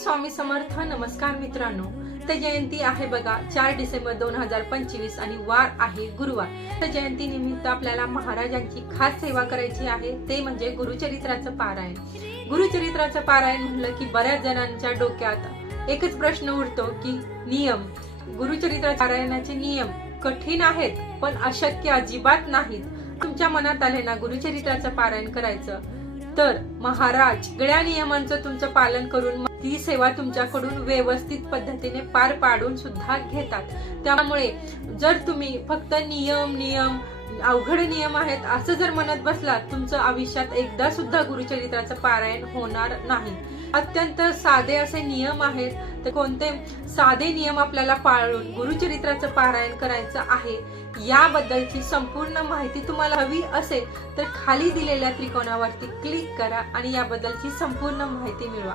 स्वामी समर्थ. नमस्कार मित्रांनो. तर जयंती आहे बघा 4 डिसेंबर 2025 आणि वार आहे गुरुवार. तर जयंती निमित्त आपल्याला महाराजांची खास सेवा करायची आहे, ते म्हणजे गुरुचरित्राचं पारायण. गुरुचरित्राचं पारायण म्हणलं की बऱ्याच जणांच्या डोक्यात एकच प्रश्न उठतो की नियम. गुरुचरित्राच्या पारायणाचे नियम कठीण आहेत पण अशक्य अजिबात नाहीत. तुमच्या मनात आले ना गुरुचरित्राचं पारायण करायचं, तर महाराज सगळ्या नियमांचं तुमचं पालन करून ती सेवा तुमच्याकडून व्यवस्थित पद्धतीने पार पाडून सुद्धा घेतात. त्यामुळे जर तुम्ही फक्त नियम अवघड नियम आहेत असं जर म्हणत बसलात, तुमचं आयुष्यात एकदा सुद्धा गुरुचरित्राचं पारायण होणार नाही. अत्यंत साधे असे नियम आहेत. तर कोणते साधे नियम आपल्याला पाळून गुरुचरित्राचं पारायण करायचं आहे याबद्दलची संपूर्ण माहिती तुम्हाला हवी असेल तर खाली दिलेल्या त्रिकोणावरती क्लिक करा आणि याबद्दलची संपूर्ण माहिती मिळवा.